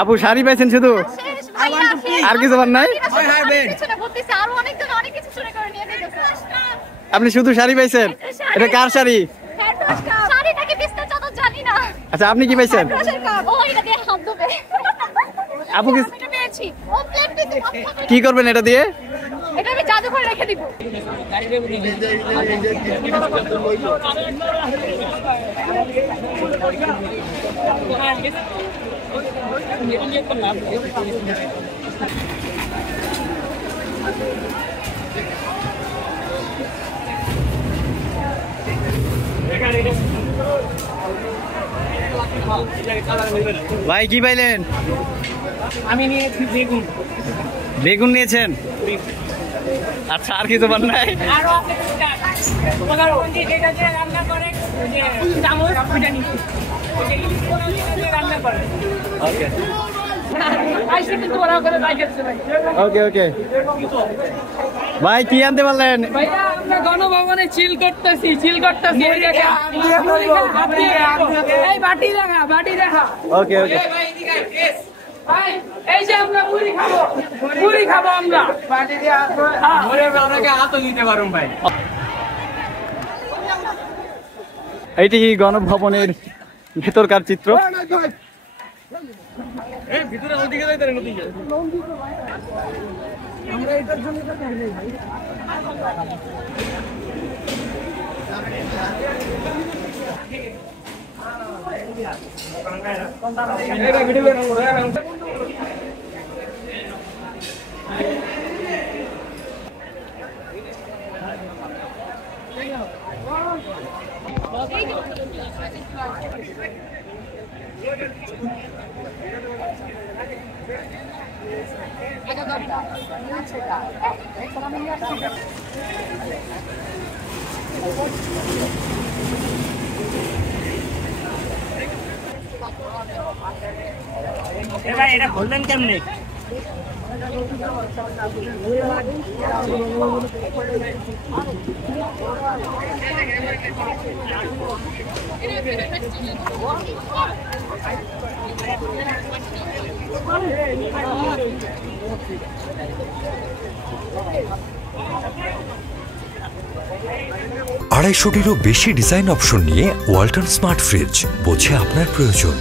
আপু শাড়ি পাইছেন শুধু, আর কিছু নাই? আপনি শুধু শাড়ি পাইছেন? এটা কার শাড়ি? আচ্ছা আপনি কি পাইছেন? আপু কি করবেন এটা দিয়ে? এটা আমি জাদুঘরে রেখে দিব। ভাই কি পাইলেন? আমি নিয়েছি বেগুন। বেগুন নিয়েছেন? আচ্ছা আর কিছু পান নাই? ওকে ওকে ভাই কি আনতে পারলেন? ভাইয়া আমরা গণভবনে চিল করতেছি। এই বাটি দেখা। ওকে ওকে ভাই এই যে আমরা মুড়ি খাবো আমরা। বাটি দিয়ে আপনাকে হাতও দিতে পারুন ভাই। এইটি গণভবনের ভেতরকার চিত্র। ভিতরে ওদিকে যাইতে নদীকে আমরা এটার জন্য তো চাই নাই ভাই। এটা বললেন কেমনে? আড়াইশোটিরও বেশি ডিজাইন অপশন নিয়ে ওয়ালটন স্মার্ট ফ্রিজ, বোঝে আপনার প্রয়োজন।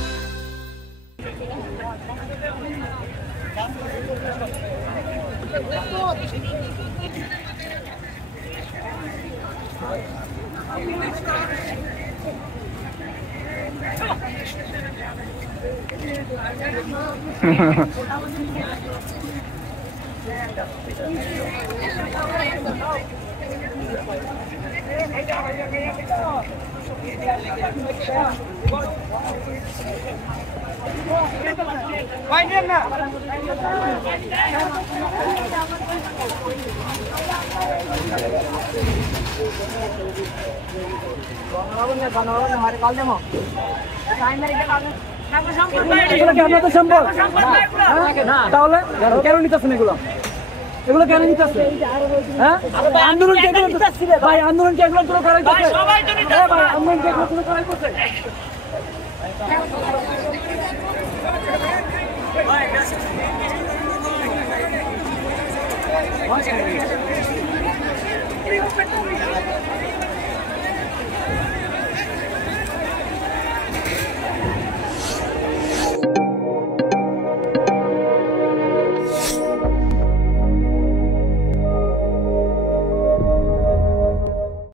তাহলে কেন নিতেছেন এগুলো? এগুলো কেন নিতেছে? হ্যাঁ আন্দোলন ভাই, আন্দোলন কি এগুলো পুরো করাই করছে? ভাই আন্দোলন কি এগুলো পুরো করাই করছে?